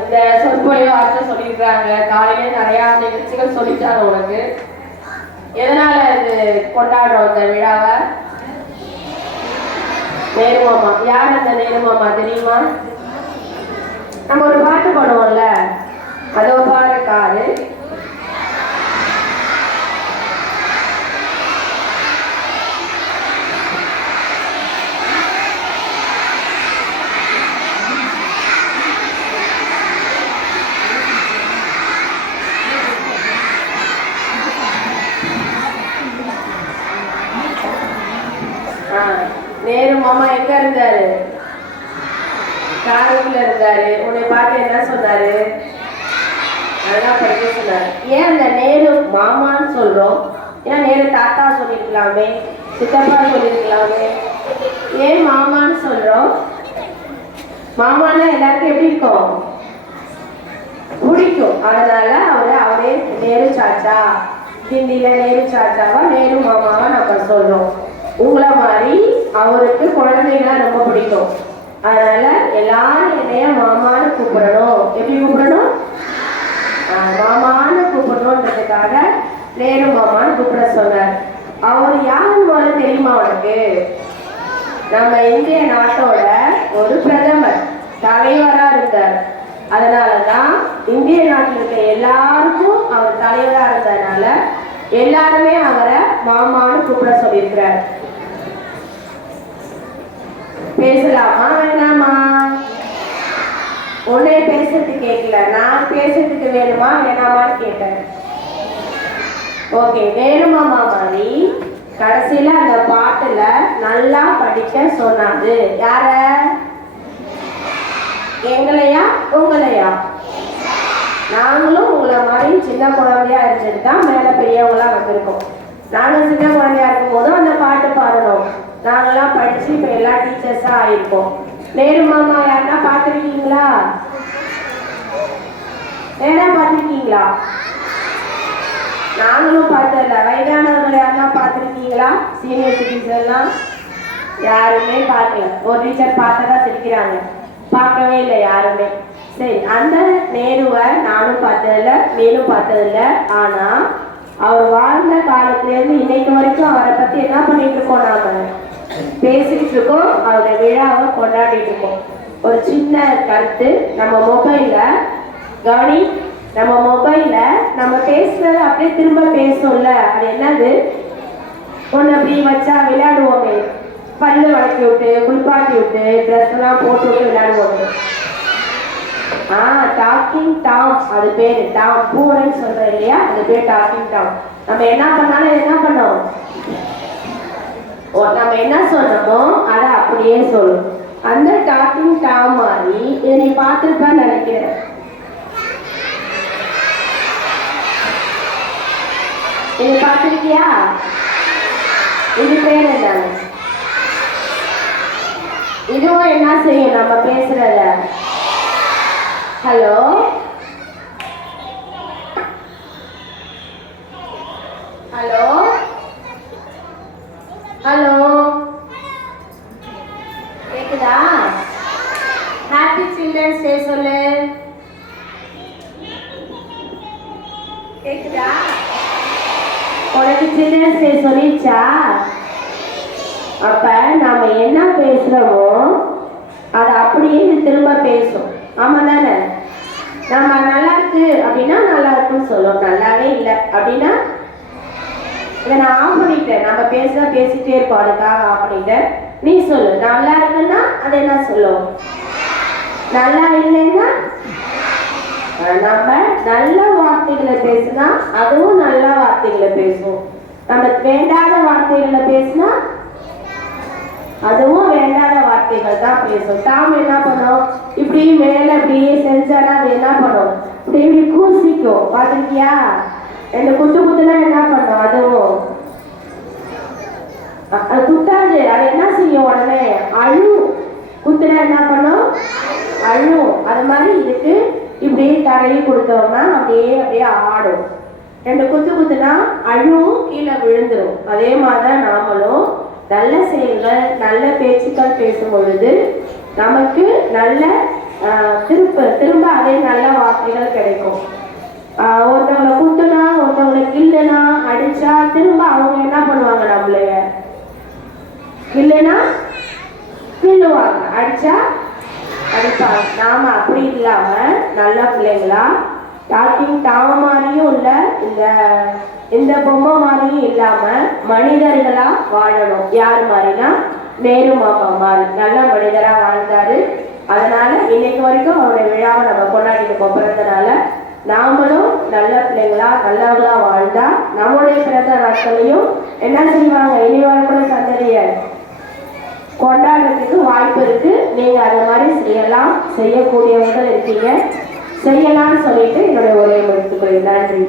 இந்த சொற்பொழிவு வார்த்தை சொல்லியிருக்கிறாங்க. காலையிலே நிறையா நிகழ்ச்சிகள் சொல்லிட்டாங்க உனக்கு. எதனால இது கொண்டாடுறோம் இந்த விழாவை? நேரு மாமா. யார் அந்த நேரு மாமா தெரியுமா? நம்ம ஒரு பாட்டு பாடுவோம்ல, அதோ பாரு காரு. நேரு மாமா எங்க இருந்தாரு? காருக்குள்ள இருந்தாரு. உன்னை பார்த்து என்ன சொன்னாரு? அதெல்லாம் படிக்க சொன்னாரு. ஏன் அந்த நேரு மாமான்னு சொல்றோம்? ஏன் நேரு தாத்தா சொல்லிருக்கலாமே, சித்தப்பா சொல்லிருக்கலாமே. ஏன் மாமான்னு சொல்றோம்? மாமான்னா எல்லாருக்கும் எப்படி இருக்கும்? பிடிக்கும். அதனால அவரே நேரு சாச்சா, ஹிந்தியில நேரு சாச்சாவா நேரு மாமாவா நம்ம சொல்றோம். உங்களை மாதிரி அவருக்கு குழந்தைங்களா ரொம்ப பிடிக்கும். அதனால எல்லாரும் என்னைய மாமான்னு கூப்பிடணும். எப்படி கூப்பிடணும்? மாமான்னு கூப்பிடணுன்றதுக்காக நேரு மாமான்னு கூப்பிட சொன்னார். அவர் யாருன்னு தெரியுமா உனக்கு? நம்ம இந்திய நாட்டோட ஒரு பிரதமர் தலைவரா இருந்தார். அதனாலதான் இந்திய நாட்டில் இருக்க எல்லாருக்கும் அவர் தலைவரா இருந்ததுனால எல்லாருமே அவரை மாமான்னு கூப்பிட சொல்லியிருக்கிறார். பேசலாமா வேணாமா? உன்னே பேசுறது கேட்கல, நான் பேசுறதுக்கு வேணுமா வேணாமான்னு கேட்டேன். ஓகே, வேணுமா மாதிரி கடைசியில அந்த பாட்டுல நல்லா படிக்க சொன்னாது. யார? எங்களையா உங்களையா? நாங்களும் உங்களை மாதிரி சின்ன குழந்தையா இருந்துட்டு தான் மேல பெரியவங்களா வந்திருக்கோம். நாங்க சின்ன குழந்தையா இருக்கும் போதும் அந்த பாட்டு பாடணும். நாங்கெல்லாம் படிச்சு இப்ப எல்லா டீச்சர்ஸா ஆயிருக்கோம். நேரு மாமா யாருன்னா பார்த்துருக்கீங்களா? நேரா பார்த்துருக்கீங்களா? நாங்களும் பார்த்ததில்ல. வயதானவர்கள் யாருன்னா பார்த்துருக்கீங்களா? சீனியர் சிட்டிசன் எல்லாம் யாருமே பார்க்கல. ஒரு டீச்சர் பார்த்ததா சிரிக்கிறாங்க, பார்க்கவே இல்லை யாருமே. சரி, அந்த நேருவை நானும் பார்த்ததில்ல, நீனும் பார்த்ததில்ல. ஆனா அவர் வாழ்ந்த காலத்துல இருந்து இன்னைக்கு வரைக்கும் அவரை பத்தி என்ன பண்ணிட்டு இருக்கோம்? நாம பேசிட்டு இருக்கோம், அவருடைய விழாவை கொண்டாடிட்டு இருக்கோம். ஒரு சின்ன கருத்து, நம்ம மொபைல்ல கவனி, நம்ம மொபைல்ல நம்ம பேசுறத அப்படியே திரும்ப பேசும்ல, அது என்னது? ஒன்று அப்படி வச்சா விளையாடுவோமே, பல்லு வளர்க்கி விட்டு குளிப்பாட்டி விட்டு ட்ரெஸ் எல்லாம் போட்டு விட்டு விளையாடுவோமே. டாக்கிங் டாம், அது பேரு. டாம் பூனைன்னு சொல்றேன் இல்லையா, அது பேர் டாக்கிங் டாம். நம்ம என்ன பண்ணாலும் என்ன பண்ணோம்? நம்ம என்ன சொன்னோமோ அதை அப்படியே சொல்லும். அந்த டாக்கிங் டாம் மாதிரி இதை நீ பார்த்துருப்பான்னு நினைக்கிறேன். இது பார்த்துருக்கியா? இது பேர் என்ன? இதுவும் என்ன செய்யும் நம்ம பேசுறத? ஹலோ ஹலோ ஹலோ, கேக்குதா? ஹாப்பி சில்ட்ரன்ஸ் டே சொல்லு. கேக்குதா? உனக்கு சில்ட்ரன்ஸ் டே சொல்லிச்சா? அப்ப நாம என்ன பேசுறோமோ அதை அப்படியே திரும்ப பேசும். ஆமா தானே? நம்ம நல்லா இருக்கு அப்படின்னா நல்லா இருக்குன்னு சொல்லும், நல்லாவே இல்லை அப்படின்னா இதை நான் ஆஃப் பண்ணிட்டேன். நம்ம பேசிட்டே இருப்போம், அதுக்காக ஆஃப் பண்ணிட்டேன். நீ சொல்லு, நல்லா இருக்குன்னா அது என்ன சொல்லும்? நல்லா இல்லைன்னா நம்ம நல்ல வார்த்தைகளை பேசுனா அதுவும் நல்ல வார்த்தைகளை பேசும். நம்ம வேண்டாத வார்த்தைகளை பேசினா அதுவும் வேண்டாத வார்த்தைகள் தான் பேசும். டாம் என்ன பண்ணும்? இப்படி மேல இப்படியே செஞ்சானா அது என்ன பண்ணும்? இப்படி இப்படி கூசிக்கும். பார்த்துருக்கியா? ரெண்டு குத்துனா என்ன பண்ணும்? அதுவும் அது குத்தாது, அது என்ன செய்யும்? உடனே அழும். குத்துனா என்ன பண்ணும்? அழும். அது மாதிரி இதுக்கு இப்படியே தடவி கொடுத்தோம்னா அப்படியே அப்படியே ஆடும். ரெண்டு குத்துனா அழும், கீழே விழுந்துடும். அதே மாதிரிதான் நாமளும் நல்ல செயல்கள் நல்ல பேச்சுக்கள் பேசும் பொழுது நமக்கு நல்ல திரும்ப அதே நல்ல வார்த்தைகள் கிடைக்கும். ஒருத்தவங்களை குத்துனா, ஒருத்தவங்களை கில்லுனா, அடிச்சா திரும்ப அவங்க என்ன பண்ணுவாங்க, நம்மளைய கில்லுனா கில்லுவாங்க, அடிச்சா அடிப்பாங்க. நாம அப்படி இல்லாம நல்ல பிள்ளைங்களா டாக்கிங் டாம மாதிரியும் இல்ல, இந்த பொம்மை மாதிரியும் இல்லாம மனிதர்களா வாழணும். யார் மாதிரினா நேரு மாமா மாதிரி நல்ல மனிதரா வாழ்ந்தாரு. அதனால இன்னைக்கு வரைக்கும் அவருடைய விழாவை நம்ம கொண்டாடிட்டு பிறந்தனால நாமளும் நல்ல பிள்ளைங்களா நல்லவர்களா வாழ்ந்தா நம்முடைய பிறந்த நாட்களையும் என்ன செய்வாங்க, இனி வரக்கூடிய சந்ததியை கொண்டாடுறதுக்கு வாய்ப்பு இருக்கு. நீங்க அந்த மாதிரி செய்யலாம், செய்யக்கூடியவர்கள் இருக்கீங்க, செய்யலாம்னு சொல்லிட்டு என்னுடைய உரையை முடித்துக் கொள்கிறேன். நன்றி.